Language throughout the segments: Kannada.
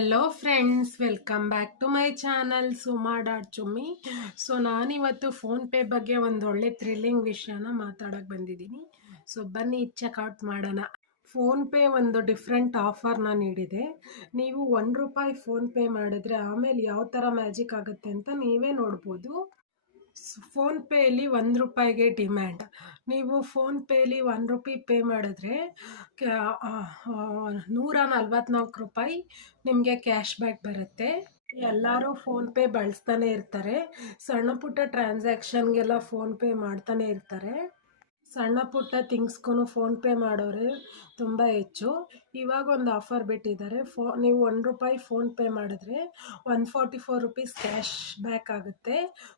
Hello friends, welcome back to my channel Suma dot Chummi. So ನಾನಿವತ್ತು ಫೋನ್ಪೇ ಬಗ್ಗೆ ಒಂದು ಒಳ್ಳೆ ಥ್ರಿಲ್ಲಿಂಗ್ ವಿಷಯನ ಮಾತಾಡೋಕ್ಕೆ ಬಂದಿದ್ದೀನಿ. ಸೊ ಬನ್ನಿ ಚೆಕ್ಔಟ್ ಮಾಡೋಣ. ಫೋನ್ಪೇ ಒಂದು ಡಿಫ್ರೆಂಟ್ ಆಫರ್ನ ನೀಡಿದೆ. ನೀವು ₹1 ಫೋನ್ಪೇ ಮಾಡಿದ್ರೆ ಆಮೇಲೆ ಯಾವ ಥರ ಮ್ಯಾಜಿಕ್ ಆಗುತ್ತೆ ಅಂತ ನೀವೇ ನೋಡ್ಬೋದು. ಫೋನ್ಪೇಯಲ್ಲಿ ₹1ಗೆ ಡಿಮ್ಯಾಂಡ್. ನೀವು ಫೋನ್ಪೇಲಿ ₹1 ಪೇ ಮಾಡಿದ್ರೆ ₹144 ನಿಮಗೆ ಕ್ಯಾಶ್ ಬ್ಯಾಕ್ ಬರುತ್ತೆ. ಎಲ್ಲರೂ ಫೋನ್ಪೇ ಬಳಸ್ತಾನೆ ಇರ್ತಾರೆ. ಸಣ್ಣ ಪುಟ್ಟ ಟ್ರಾನ್ಸಾಕ್ಷನ್ಗೆಲ್ಲ ಫೋನ್ಪೇ ಮಾಡ್ತಾನೆ ಇರ್ತಾರೆ. ಸಣ್ಣ ಪುಟ್ಟ ಥಿಂಗ್ಸ್ಗೂ ಫೋನ್ಪೇ ಮಾಡೋರು ತುಂಬ ಹೆಚ್ಚು. ಇವಾಗ ಒಂದು ಆಫರ್ ಬಿಟ್ಟಿದ್ದಾರೆ. ನೀವು ₹1 ಫೋನ್ಪೇ ಮಾಡಿದ್ರೆ ₹144 ಕ್ಯಾಶ್ ಬ್ಯಾಕ್ ಆಗುತ್ತೆ.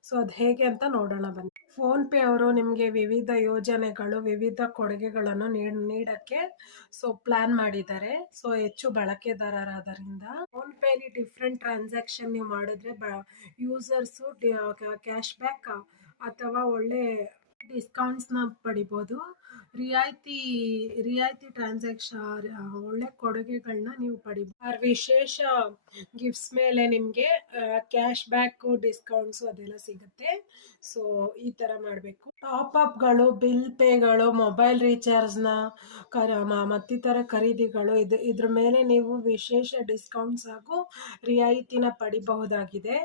ಸೊ ಅದು ಹೇಗೆ ಅಂತ ನೋಡೋಣ ಬನ್ನಿ. ಫೋನ್ಪೇ ಅವರು ನಿಮಗೆ ವಿವಿಧ ಯೋಜನೆಗಳು, ವಿವಿಧ ಕೊಡುಗೆಗಳನ್ನು ನೀಡೋಕ್ಕೆ ಪ್ಲ್ಯಾನ್ ಮಾಡಿದ್ದಾರೆ. ಸೊ ಹೆಚ್ಚು ಬಳಕೆದಾರರಾದ್ದರಿಂದ ಫೋನ್ಪೇಲಿ ಡಿಫ್ರೆಂಟ್ ಟ್ರಾನ್ಸಾಕ್ಷನ್ ನೀವು ಮಾಡಿದ್ರೆ ಯೂಸರ್ಸು ಕ್ಯಾಶ್ ಬ್ಯಾಕ್ ಅಥವಾ ಒಳ್ಳೆ ಡಿಸ್ಕೌಂಟ್ಸ್ನ ಪಡಿಬೋದು. ರಿಯಾಯಿತಿ ಟ್ರಾನ್ಸಾಕ್ಷನ್ ಒಳ್ಳೆ ಕೊಡುಗೆಗಳನ್ನ ನೀವು ಪಡಿಬೋದು. ವಿಶೇಷ ಗಿಫ್ಟ್ಸ್ ಮೇಲೆ ನಿಮಗೆ ಕ್ಯಾಶ್ ಬ್ಯಾಕು, ಡಿಸ್ಕೌಂಟ್ಸು ಅದೆಲ್ಲ ಸಿಗುತ್ತೆ. ಸೊ ಈ ಥರ ಮಾಡಬೇಕು. ಟಾಪಪ್ಗಳು, ಬಿಲ್ ಪೇಗಳು, ಮೊಬೈಲ್ ರೀಚಾರ್ಜ್ನ ಮತ್ತಿತರ ಖರೀದಿಗಳು ಇದ್ರ ಮೇಲೆ ನೀವು ವಿಶೇಷ ಡಿಸ್ಕೌಂಟ್ಸ್ ಹಾಗೂ ರಿಯಾಯಿತಿನ ಪಡಿಬಹುದಾಗಿದೆ.